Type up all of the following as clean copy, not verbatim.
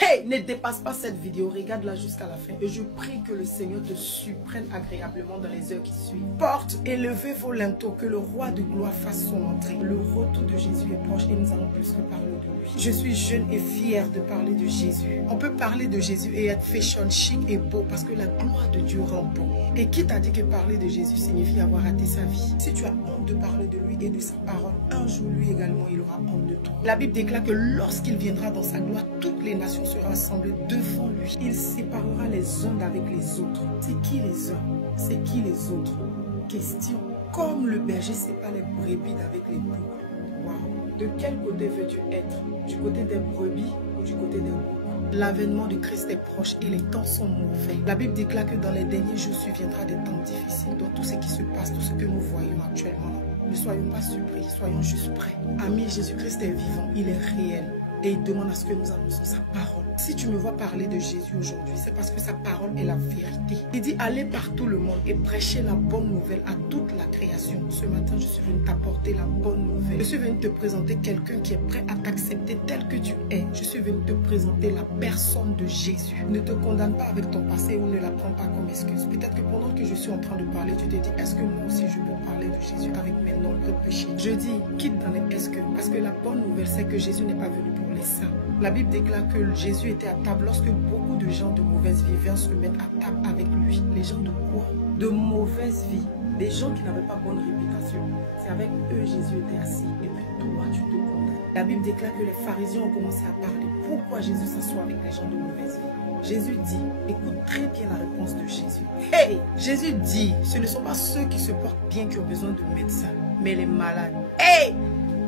Hey, ne dépasse pas cette vidéo, regarde-la jusqu'à la fin. Et je prie que le Seigneur te surprenne agréablement dans les heures qui suivent. Porte, élevez vos linteaux, que le roi de gloire fasse son entrée. Le retour de Jésus est proche et nous allons plus que parler de lui. Je suis jeune et fière de parler de Jésus. On peut parler de Jésus et être fashion, chic et beau parce que la gloire de Dieu rend beau. Et qui t'a dit que parler de Jésus signifie avoir raté sa vie? Si tu as honte de parler de lui et de sa parole, un jour lui également il aura honte de toi. La Bible déclare que lorsqu'il viendra dans sa gloire, toutes les nations seront assemblées devant lui. Il séparera les uns d'avec les autres. C'est qui les uns? C'est qui les autres? Question. Comme le berger sépare les brebis d'avec les boucs. Wow. De quel côté veux-tu être? Du côté des brebis ou du côté des boucs? L'avènement du Christ est proche et les temps sont mauvais. La Bible déclare que dans les derniers jours surviendra des temps difficiles. Donc tout ce qui se passe, tout ce que nous voyons actuellement, ne soyons pas surpris, soyons juste prêts. Ami, Jésus-Christ est vivant, il est réel. Et il demande à ce que nous annonçons sa parole. Si tu me vois parler de Jésus aujourd'hui, c'est parce que sa parole est la vérité. Il dit allez par tout le monde et prêchez la bonne nouvelle à toute la création. Ce matin, je suis venu t'apporter la bonne nouvelle. Je suis venu te présenter quelqu'un qui est prêt à t'accepter tel que tu es. Je suis venu te présenter la personne de Jésus. Ne te condamne pas avec ton passé ou ne la prends pas comme excuse. Peut-être que pendant que je suis en train de parler, tu te dis est-ce que moi aussi je peux parler de Jésus avec mes nombreux péchés? Je dis quitte dans les est-ce que. Parce que la bonne nouvelle, c'est que Jésus n'est pas venu pour les saints. La Bible déclare que Jésus était à table lorsque beaucoup de gens de mauvaise vie vinrent se mettre à table avec lui. Les gens de quoi? De mauvaise vie. Des gens qui n'avaient pas bonne réputation. C'est avec eux Jésus était assis. Et puis toi, tu te condamnes. La Bible déclare que les pharisiens ont commencé à parler. Pourquoi Jésus s'assoit avec les gens de mauvaise vie? Jésus dit, écoute très bien la réponse de Jésus. Hey! Jésus dit, ce ne sont pas ceux qui se portent bien qui ont besoin de médecins, mais les malades. Hey!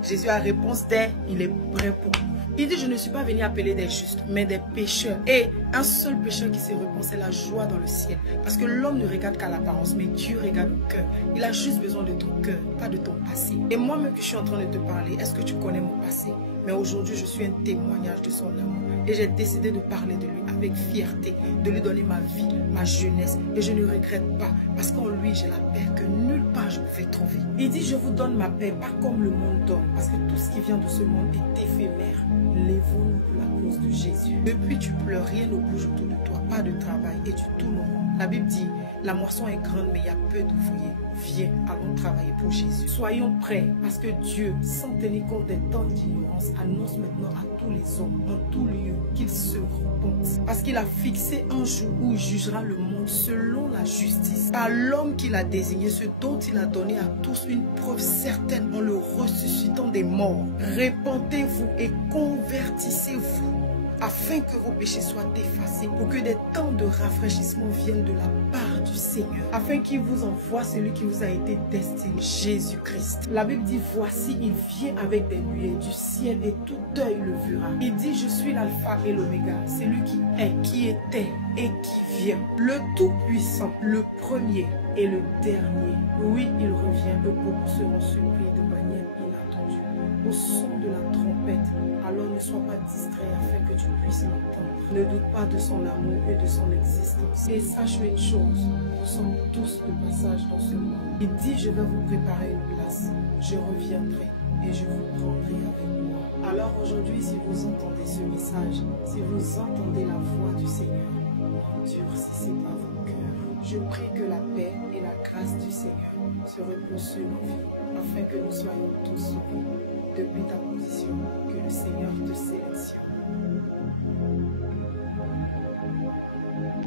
Jésus a réponse d'elle, il est prêt pour nous. Il dit, je ne suis pas venu appeler des justes, mais des pécheurs. Et un seul pécheur qui se repent, c'est la joie dans le ciel. Parce que l'homme ne regarde qu'à l'apparence, mais Dieu regarde le cœur. Il a juste besoin de ton cœur, pas de ton passé. Et moi-même que je suis en train de te parler, est-ce que tu connais mon passé? Mais aujourd'hui, je suis un témoignage de son amour. Et j'ai décidé de parler de lui avec fierté, de lui donner ma vie, ma jeunesse. Et je ne regrette pas, parce qu'en lui, j'ai la paix que nulle part je pouvais trouver. Il dit, je vous donne ma paix, pas comme le monde donne, parce que tout ce qui vient de ce monde est éphémère. Lève-nous pour la cause de Jésus. Depuis, tu pleures, rien ne bouge autour de toi, pas de travail et tu tournes. La Bible dit, la moisson est grande, mais il y a peu d'ouvriers. Viens, allons travailler pour Jésus. Soyons prêts, parce que Dieu, sans tenir compte des temps d'ignorance, annonce maintenant à tous les hommes, en tout lieu, qu'ils se repentent. Parce qu'il a fixé un jour où il jugera le monde selon la justice. Par l'homme qu'il a désigné, ce dont il a donné à tous une preuve certaine en le ressuscitant des morts. Répentez-vous et convertissez-vous, afin que vos péchés soient effacés, pour que des temps de rafraîchissement viennent de la part du Seigneur, afin qu'il vous envoie celui qui vous a été destiné, Jésus-Christ. La Bible dit, voici, il vient avec des nuées du ciel et tout œil le verra. Il dit, je suis l'alpha et l'oméga, celui qui est, qui était et qui vient, le tout-puissant, le premier et le dernier. Oui, il revient, et beaucoup seront surpris de manière inattendue. Au son de la trompette, alors ne sois pas distrait afin que tu puisses l'entendre. Ne doute pas de son amour et de son existence. Et sache une chose, nous sommes tous de passage dans ce monde. Il dit, je vais vous préparer une place. Je reviendrai et je vous prendrai avec moi. Alors aujourd'hui, si vous entendez ce message, si vous entendez la voix du Seigneur, endurcissez pas vos cœurs. Je prie que la paix et la grâce du Seigneur se reposent sur nos vies, afin que nous soyons tous sauvés depuis ta position, que le Seigneur te sélectionne.